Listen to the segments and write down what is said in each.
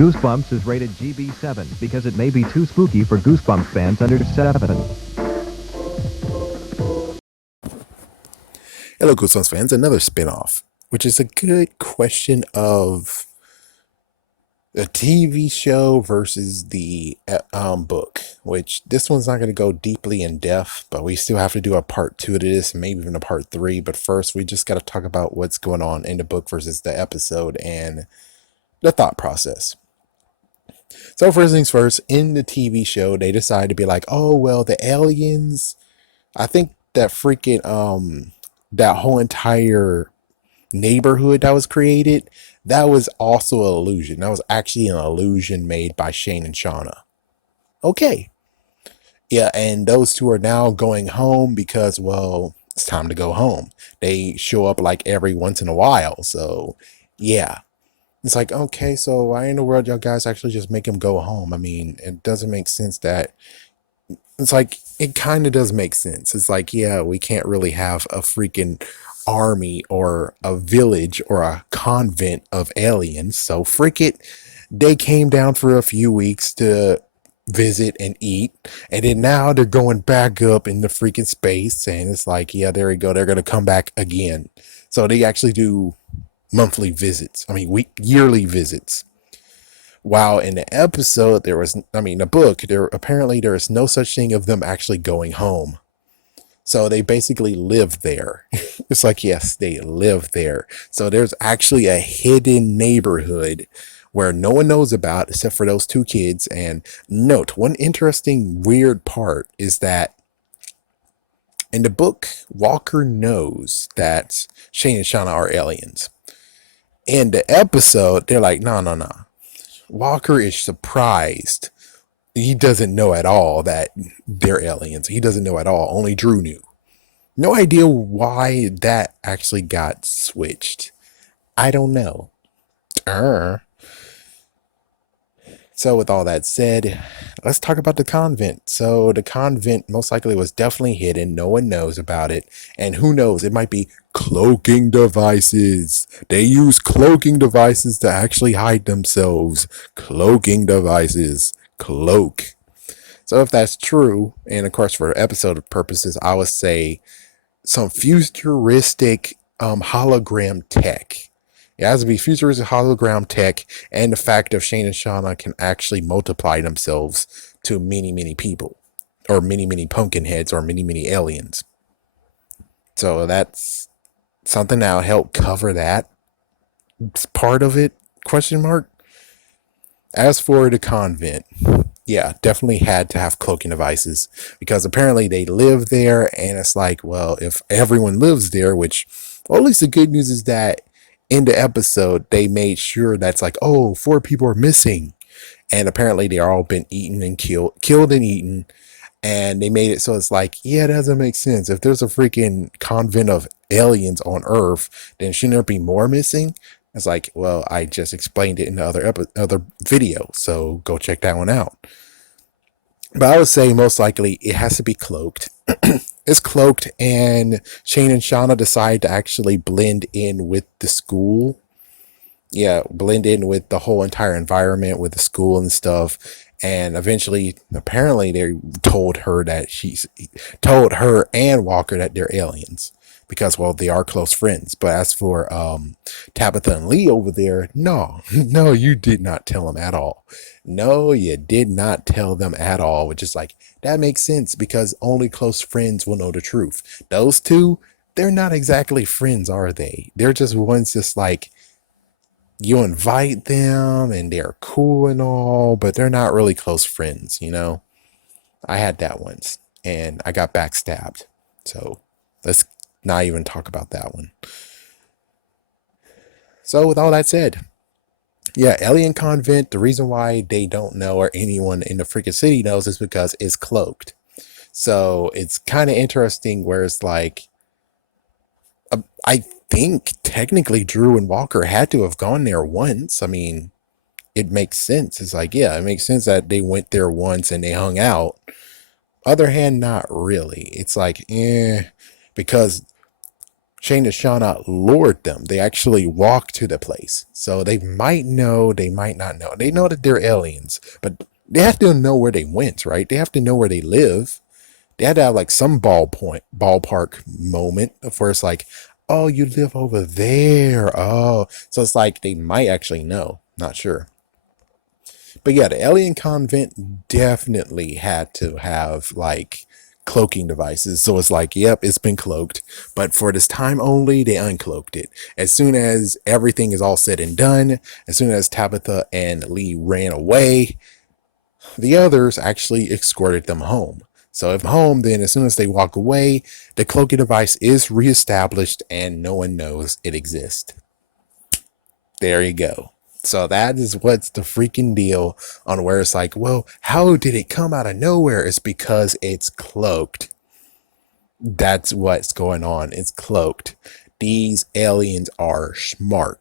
Goosebumps is rated GB7 because it may be too spooky for Goosebumps fans under 7. Hello, Goosebumps fans. Another spinoff, which is a good question of the TV show versus the book, which this one's not going to go deeply in depth, but we still have to do a part 2 to this, maybe even a part 3. But first, we just got to talk about what's going on in the book versus the episode and the thought process. So first things first, in the TV show, they decide to be like, oh, well, the aliens, I think that freaking, that whole entire neighborhood that was created, that was also an illusion. That was actually an illusion made by Shane and Shauna. Okay. Yeah, and those two are now going home because, well, it's time to go home. They show up like every once in a while. So, yeah. It's like, okay, so why in the world y'all guys actually just make him go home? I mean, it doesn't make sense that it's like, it kind of does make sense. It's like, yeah, we can't really have a freaking army or a village or a convent of aliens. So frick it. They came down for a few weeks to visit and eat. And then now they're going back up in the freaking space. And it's like, yeah, there we go. They're going to come back again. So they actually do monthly visits. I mean, yearly visits. While in the episode, the book, there is no such thing of them actually going home. So they basically live there. It's like, yes, they live there. So there's actually a hidden neighborhood where no one knows about except for those two kids. And note, one interesting weird part is that in the book, Walker knows that Shane and Shauna are aliens. In the episode, they're like, no. Walker is surprised. He doesn't know at all that they're aliens. He doesn't know at all. Only Drew knew. No idea why that actually got switched. I don't know. So with all that said, let's talk about the convent. So the convent most likely was definitely hidden. No one knows about it. And who knows, it might be cloaking devices. They use cloaking devices to actually hide themselves. Cloaking devices. Cloak. So if that's true, and of course for episode purposes, I would say some futuristic hologram tech. It has to be futuristic hologram tech, and the fact of Shane and Shauna can actually multiply themselves to many, many people, or many, many pumpkin heads, or many, many aliens. So that's something that'll help cover that part of it, question mark. As for the convent, yeah, definitely had to have cloaking devices because apparently they live there, and it's like, well, if everyone lives there, which, well, at least the good news is that in the episode, they made sure that's like, oh, 4 people are missing. And apparently they all been eaten and killed and eaten. And they made it so it's like, yeah, it doesn't make sense. If there's a freaking convent of aliens on Earth, then shouldn't there be more missing? It's like, well, I just explained it in the other video. So go check that one out. But I would say most likely it has to be cloaked. It's cloaked, and Shane and Shauna decide to actually blend in with the school. Yeah, blend in with the whole entire environment with the school and stuff. And eventually, apparently, they told her and Walker that they're aliens because, well, they are close friends. But as for Tabitha and Lee over there, no, you did not tell them at all. No, you did not tell them at all, which is like, that makes sense because only close friends will know the truth. Those two, they're not exactly friends, are they? They're just ones just like, you invite them and they're cool and all, but they're not really close friends, you know? I had that once and I got backstabbed. So let's not even talk about that one. So with all that said, yeah, Alien Convent, the reason why they don't know or anyone in the freaking city knows is because it's cloaked. So it's kind of interesting where it's like, I think technically Drew and Walker had to have gone there once. I mean, it makes sense. It's like, yeah, it makes sense that they went there once and they hung out. Other hand, not really. It's like, because Shane and Shauna lured them. They actually walked to the place. So they might know, they might not know. They know that they're aliens, but they have to know where they went, right? They have to know where they live. They had to have like some ballpark moment where it's like, oh, you live over there. Oh, so it's like they might actually know. Not sure. But yeah, the alien convent definitely had to have like cloaking devices. So it's like, yep, it's been cloaked. But for this time only, they uncloaked it. As soon as everything is all said and done, as soon as Tabitha and Lee ran away, the others actually escorted them home. So if home, then as soon as they walk away, the cloaking device is reestablished and no one knows it exists. There you go. So that is what's the freaking deal on where it's like, well, how did it come out of nowhere? It's because it's cloaked. That's what's going on. It's cloaked. These aliens are smart.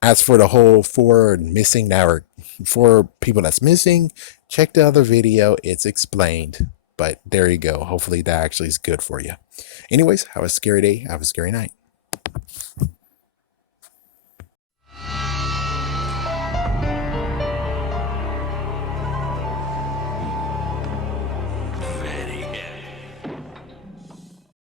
As for the whole four people that's missing, check the other video. It's explained. But there you go. Hopefully that actually is good for you. Anyways, have a scary day. Have a scary night.